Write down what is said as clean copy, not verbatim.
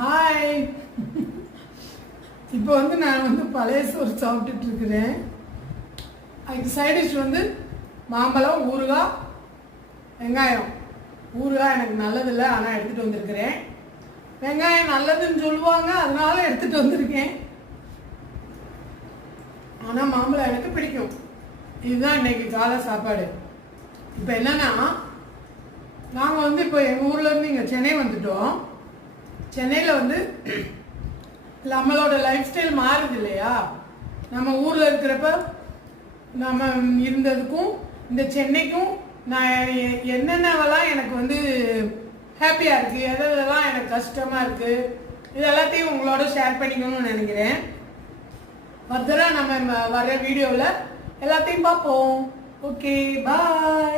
Hi. இப்போ நான் பழைய சோறு சாப்பிட்டுட்டு இருக்கிறேன். அதுக்கு சைட் டிஷ் மாம்பழம், ஊறுகாய், வெங்காயம். ஊறுகாய் எனக்கு நல்லதில்லை, ஆனால் எடுத்துகிட்டு வந்திருக்கிறேன். வெங்காயம் நல்லதுன்னு சொல்லுவாங்க, அதனால எடுத்துகிட்டு வந்திருக்கேன். ஆனால் மாம்பழம் எனக்கு பிடிக்கும். இதுதான் இன்னைக்கு காலை சாப்பாடு. இப்போ என்னன்னா, நாங்கள் இப்போ எங்கள் ஊர்லேருந்து இங்கே சென்னை வந்துட்டோம். சென்னையில் நம்மளோட லைஃப் ஸ்டைல் மாறுது இல்லையா? நம்ம ஊரில் இருக்கிறப்ப நம்ம இருந்ததுக்கும் இந்த சென்னைக்கும் நான் என்னென்னவெல்லாம் எனக்கு ஹாப்பியாக இருக்குது, எதெல்லாம் எனக்கு கஷ்டமாக இருக்குது, இது எல்லாத்தையும் உங்களோட ஷேர் பண்ணிக்கணும்னு நினைக்கிறேன். ஃபர்தராக நம்ம வர்ற வீடியோவில் எல்லாத்தையும் பார்ப்போம். ஓகே, பாய்.